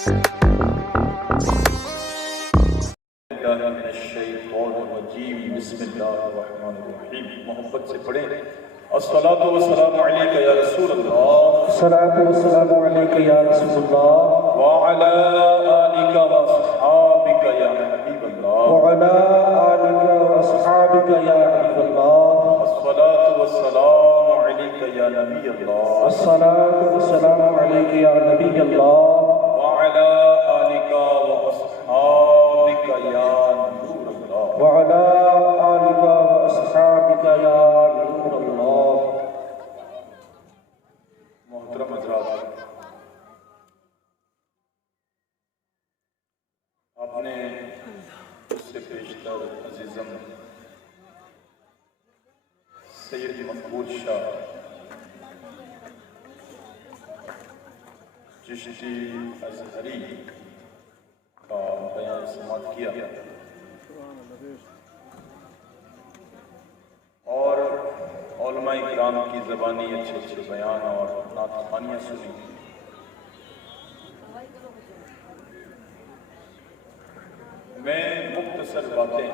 بسم اللہ الرحمن الرحیم. محبت سے پڑھیں. الصلاۃ والسلام علیک یا رسول اللہ. الصلاۃ والسلام علیک یا رسول اللہ. وعلی آلک واصحابک یا حبیب اللہ. وعلی آلک واصحابک یا حبیب اللہ. الصلاۃ والسلام علیک یا نبی اللہ. الصلاۃ والسلام علیک یا نبی اللہ. وعلی آلک واصحابک یا نور اللہ. وعلی آلک واصحابک یا نور اللہ. محترم حضرات، آپ نے اس سے پیشتر عزیزم سید مقبول شاہ چشتی ازہری کا بیان سماعت کیا اور علماء کرام کی زبانی اچھے اچھے بیان اور نعت خوانیاں سنی. میں مختصر باتیں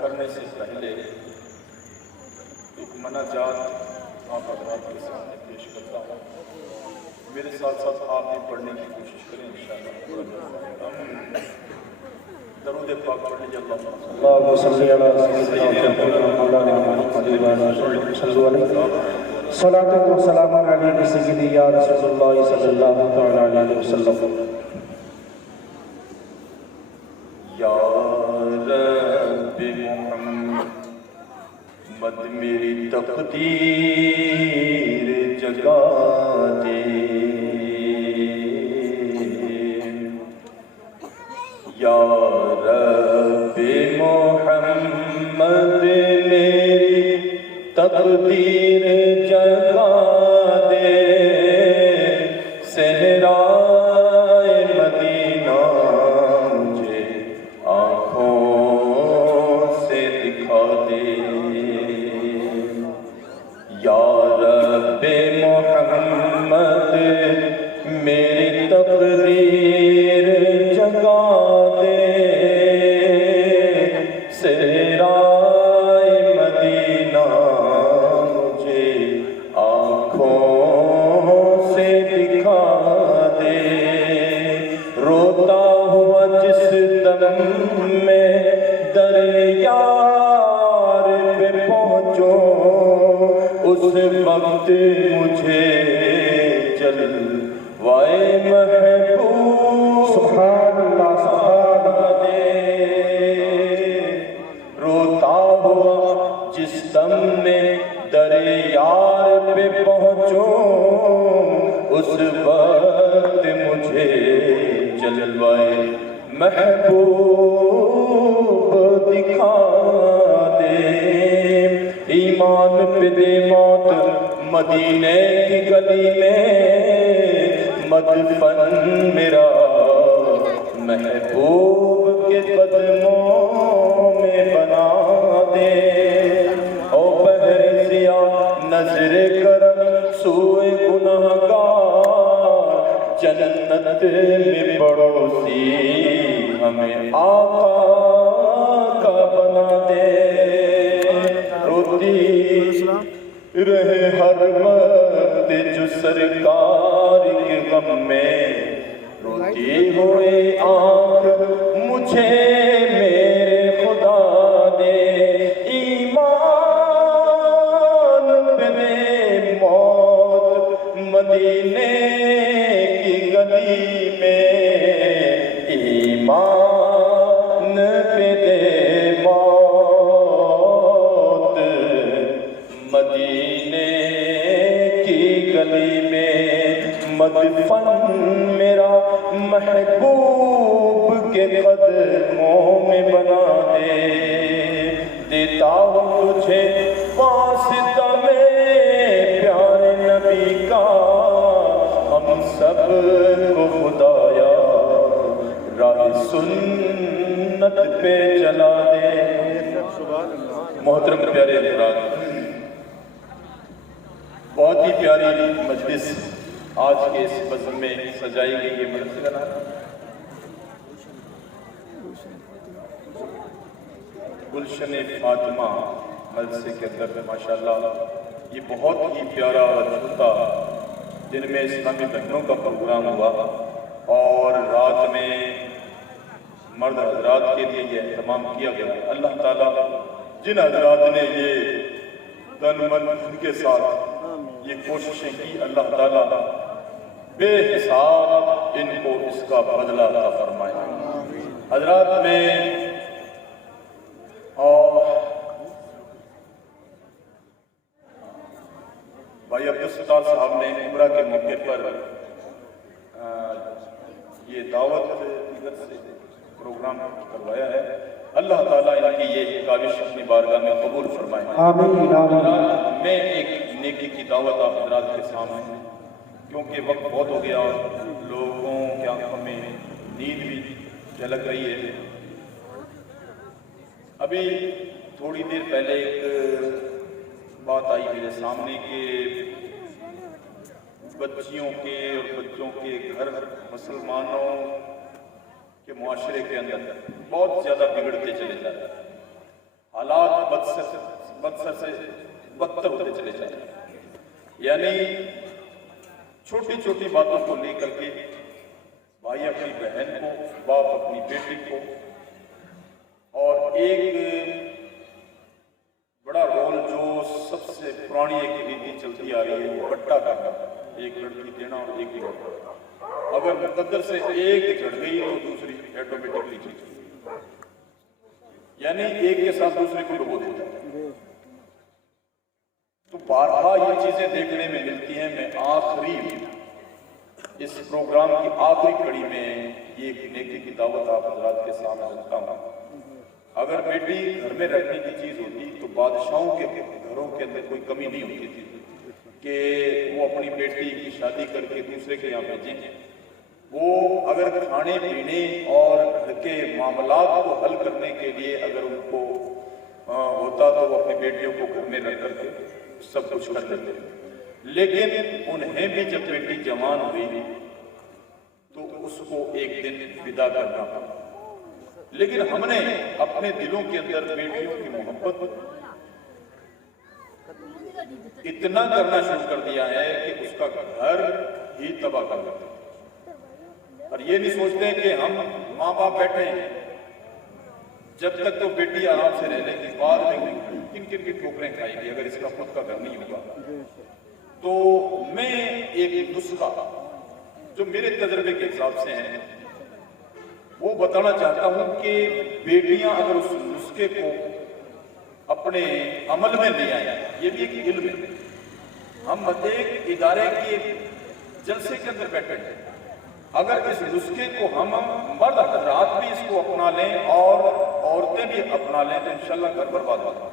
کرنے سے پہلے ایک مناجات آپ حضرات کے سامنے پیش کرتا ہوں. میرے ساتھ ساتھ آپ بھی پڑھنے کی کوشش کریں انشاءاللہ. درود پاک پڑھ لیجیے. اللہم صلی علی سیدنا مولانا محمد صلی اللہ علیہ وسلم. صلاۃ و سلام علیہ سیدی یا رسول اللہ صلی اللہ علیہ وسلم. یا رب محمد میری تقدیر جگا دے. یا رب محمد میری تقدیر جگا دے. صحرائے مدینہ مجھے آنکھوں سے دکھا دے. یا رب محمد میری تقدیر جگا دے. صحرائے مدینہ مجھے آنکھوں سے دکھا دے. روتا ہوا جس دم میں در یار پہ پہنچوں اس وقت مجھے جلوائے محبوب سبحان اللہ سبحان دے. روتا ہوا جس دم میں در یار پہ پہنچوں اس وقت مجھے جلوائے محبوب دکھا دے. ایمان پہ دے موت مدینے کی گلی میں مدفن میرا محبوب کے قدموں میں بنا دے. او بحر سیاہ نظر کرم سوئے گناہگار جنت میں پڑوسی ہمیں آقا کا بنا دے. روتی رہے ہر وقت جو سرکار کے غم میں روتی ہوئے آنکھ مجھے میرے خدا دے. ایمان پہ دے موت مدینے کی گلی میں. ایمان پہ دے موت مدینے کی گلی میں. مدفن میرا محبوب کے قدموں میں بنا دے. دیتا ہوں تجھے واسطہ میں پیارے نبی کا ہم سب کو خدایا راہ سنت پہ چلا دے. محترم پیارے حضرات، بہت ہی پیاری مجلس آج کے اس بزم میں سجائی گئی یہ مدرسے کا نام گلشن فاطمہ مدرسے کے اندر ماشاءاللہ یہ بہت ہی پیارا اور چھوٹا جن میں اسلامی بہنوں کا پروگرام ہوا اور رات میں مرد حضرات کے لیے یہ اہتمام کیا گیا۔ اللہ تعالیٰ جن حضرات نے یہ تن من دھن کے ساتھ یہ کوششیں کی، اللہ تعالیٰ بے حساب ان کو اس کا بدلہ عطا فرمائے۔ حضرات میں اور بھائی عبدالستار صاحب نے عمرہ کے موقع پر یہ دعوت ادھر سے پروگرام کروایا ہے۔ اللہ تعالیٰ ان کی یہ کاوش اپنی بارگاہ میں قبول فرمائے۔ آمین آمین۔ میں ایک نیکی کی دعوت آپ حضرات کے سامنے ہوں کیونکہ وقت بہت ہو گیا اور لوگوں کی آنکھوں میں نیند بھی جھلک رہی ہے۔ ابھی تھوڑی دیر پہلے ایک بات آئی میرے سامنے کہ بچیوں کے اور بچوں کے گھر مسلمانوں کے معاشرے کے اندر بہت زیادہ بگڑتے چلے جا رہے ہیں، حالات بدتر سے بدتر ہوتے چلے جا رہے ہیں۔ یعنی چھوٹی چھوٹی باتوں کو لے کر کے بھائی اپنی بہن کو، باپ اپنی بیٹی کو، اور ایک بڑا رول جو سب سے پرانی ایک ریتی چلتی آ رہی ہے وہ بٹا کرنا، ایک لڑکی دینا اور ایک لڑکا، اگر مقدر سے ایک جڑ گئی تو دوسری آٹومیٹکلی چل، یعنی ایک کے ساتھ دوسرے کو ڈبو دیتا ہے۔ تو بارہا یہ چیزیں دیکھنے میں ملتی ہیں۔ میں آخری اس پروگرام کی آخری کڑی میں یہ ایک نیکی کی دعوت آپ حضرات کے سامنے رکھتا ہوں۔ اگر بیٹی گھر میں رکھنے کی چیز ہوتی تو بادشاہوں کے گھروں کے اندر کوئی کمی نہیں ہوتی تھی کہ وہ اپنی بیٹی کی شادی کر کے دوسرے کے یہاں بھیجیں۔ وہ اگر کھانے پینے اور گھر کے معاملات کو حل کرنے کے لیے اگر ان کو ہوتا تو وہ اپنی بیٹیوں کو گھر میں رکھ کر کے سب کچھ کر لیتے، لیکن انہیں بھی جب بیٹی جوان ہوئی تو اس کو ایک دن ودا کرنا پڑا۔ لیکن ہم نے اپنے دلوں کے اندر بیٹیوں کی محبت اتنا کرنا شروع کر دیا ہے کہ اس کا گھر ہی تباہ کر دیتا ہے، اور یہ نہیں سوچتے کہ ہم ماں باپ بیٹھے ہیں جب تک تو بیٹی آرام سے رہنے کی بعد میں کن کن کی ٹھوکریں کھائے گی اگر اس کا خود کا گھر نہیں ہوگا۔ تو میں ایک نسخہ جو میرے تجربے کے حساب سے ہیں وہ بتانا چاہتا ہوں کہ بیٹیاں اگر اس نسخے کو اپنے عمل میں لے آئیں، یہ بھی ایک علم ہے۔ ہم ایک ادارے کے جلسے کے اندر بیٹھے ہیں، اگر اس نسخے کو ہم مرد حضرات بھی اس کو اپنا لیں اور عورتیں بھی اپنا لیں تو انشاءاللہ گھر برباد ہوگا۔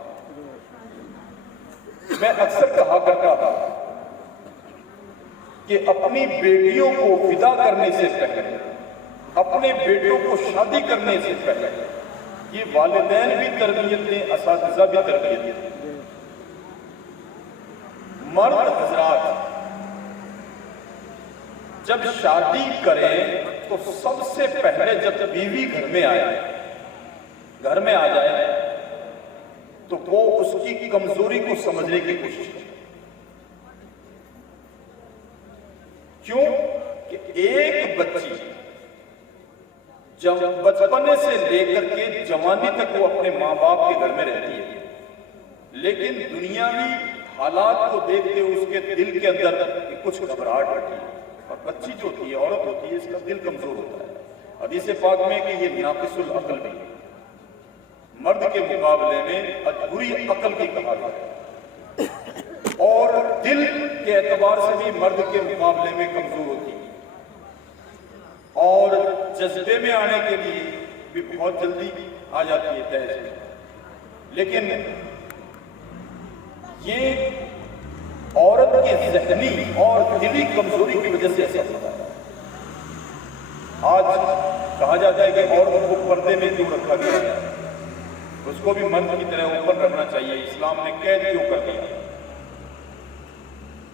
میں اکثر کہا کرتا تھا کہ اپنی بیٹیوں کو ودا کرنے سے پہلے، اپنے بیٹوں کو شادی کرنے سے پہلے یہ والدین بھی تربیت دیں، اساتذہ بھی تربیت دیں۔ مرد حضرات جب شادی کریں تو سب سے پہلے جب بیوی گھر میں آ جائے تو وہ اس کی کمزوری کو سمجھنے کی کوشش کرے۔ کیوں کہ ایک بچی جب بچپنے سے لے کر کے جوانی تک وہ اپنے ماں باپ کے گھر میں رہتی ہے، لیکن دنیاوی حالات کو دیکھتے ہوئے اس کے دل کے اندر کچھ گھبراہٹ رہتی ہے، اور بچی جو ہوتی ہے، عورت ہوتی ہے، اس کا دل کمزور ہوتا ہے۔ حدیث پاک میں کہ یہ ناقص العقل بھی ہے، مرد کے مقابلے میں ادھوری عقل کی کہا ہے، اور دل کے اعتبار سے بھی مرد کے مقابلے میں کمزور ہوتی ہے، اور جذبے میں آنے کے لیے بھی بہت جلدی آ جاتی ہے تہذیب میں۔ لیکن یہ عورت کی ذہنی اور دلی کمزوری کی وجہ سے ایسا ہوتا ہے۔ آج کہا جاتا ہے کہ عورت کو پردے میں کیوں رکھا گیا ہے، اس کو بھی مرد کی طرح اوپر رکھنا چاہیے، اسلام نے قید کیوں کر دیا۔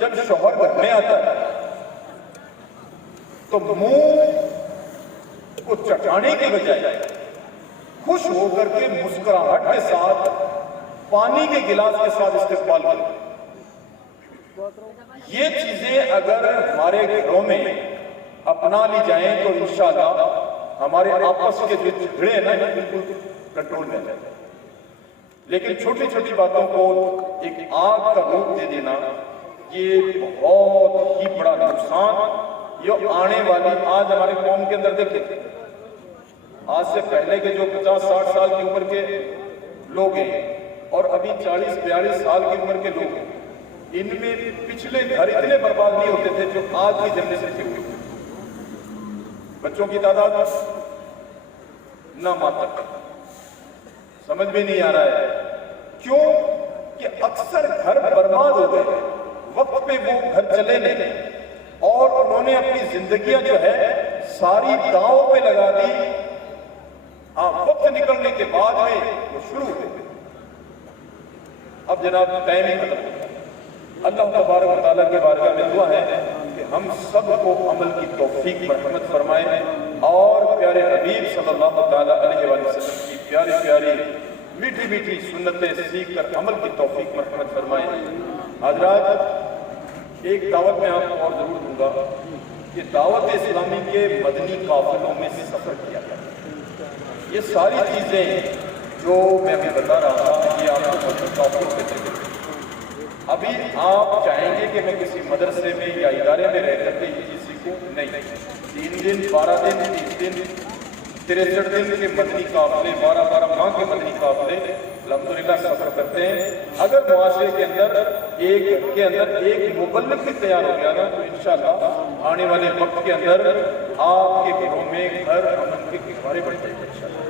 جب شوہر گھر میں آتا ہے تو منہ کو چٹانے کی بجائے خوش ہو کر کے مسکراہٹ کے ساتھ پانی کے گلاس کے ساتھ استقبال کرتے ہیں۔ یہ چیزیں اگر ہمارے گھروں میں اپنا لی جائیں تو انشاءاللہ ہمارے آپس کے جو جھگڑے ہیں نا بالکل کنٹرول میں جائیں۔ لیکن چھوٹی چھوٹی باتوں کو ایک آگ کا روپ دے دینا یہ بہت ہی بڑا نقصان یہ آنے والی آج ہمارے قوم کے اندر دیکھیں، آج سے پہلے کے جو 50-60 سال کی عمر کے لوگ ہیں اور ابھی 40-42 سال کی عمر کے لوگ ہیں، ان میں پچھلے گھر اتنے برباد نہیں ہوتے تھے جو آج کی جنریشن سے ہوئے۔ بچوں کی تعداد نہ ماتک، سمجھ میں نہیں آ رہا ہے کیوں کہ اکثر گھر برباد ہو گئے، وقت پہ وہ گھر چلے نہیں اور انہوں نے اپنی زندگیاں جو ہے ساری داؤں پہ لگا دی۔ وقت نکلنے کے بعد میں وہ شروع ہوئے۔ اب جناب ٹائم ہی ختم ہو گیا۔ اللہ تبارک و تعالیٰ کے بارگاہ میں دعا ہے کہ ہم سب کو عمل کی توفیق مرحمت فرمائے اور پیارے حبیب صلی اللہ تعالیٰ علیہ وسلم کی پیاری پیاری میٹھی میٹھی سنتیں سیکھ کر عمل کی توفیق مرحمت فرمائے۔ حضرات ایک دعوت میں آپ کو اور ضرور دوں گا کہ دعوت اسلامی کے مدنی قافلوں میں سفر کیا گیا۔ یہ ساری چیزیں جو میں ابھی بتا رہا تھا یہ آپ کو مدنی قافلوں کے ذریعے ابھی آپ چاہیں گے کہ میں کسی مدرسے میں یا ادارے میں رہ کر کے یہ چیز سیکھوں؟ نہیں۔ 3 دن 12 دن 30 دن 63 دن کے مدنی قافلے 12 ماہ کے مدنی قافلے الحمدللہ سفر کرتے ہیں۔ اگر معاشرے کے اندر ایک مبلغ بھی تیار ہو گیا نا تو انشاءاللہ آنے والے وقت کے اندر آپ کے گھروں میں گھر امن کے گہوارے بڑھ جائیں گے انشاءاللہ۔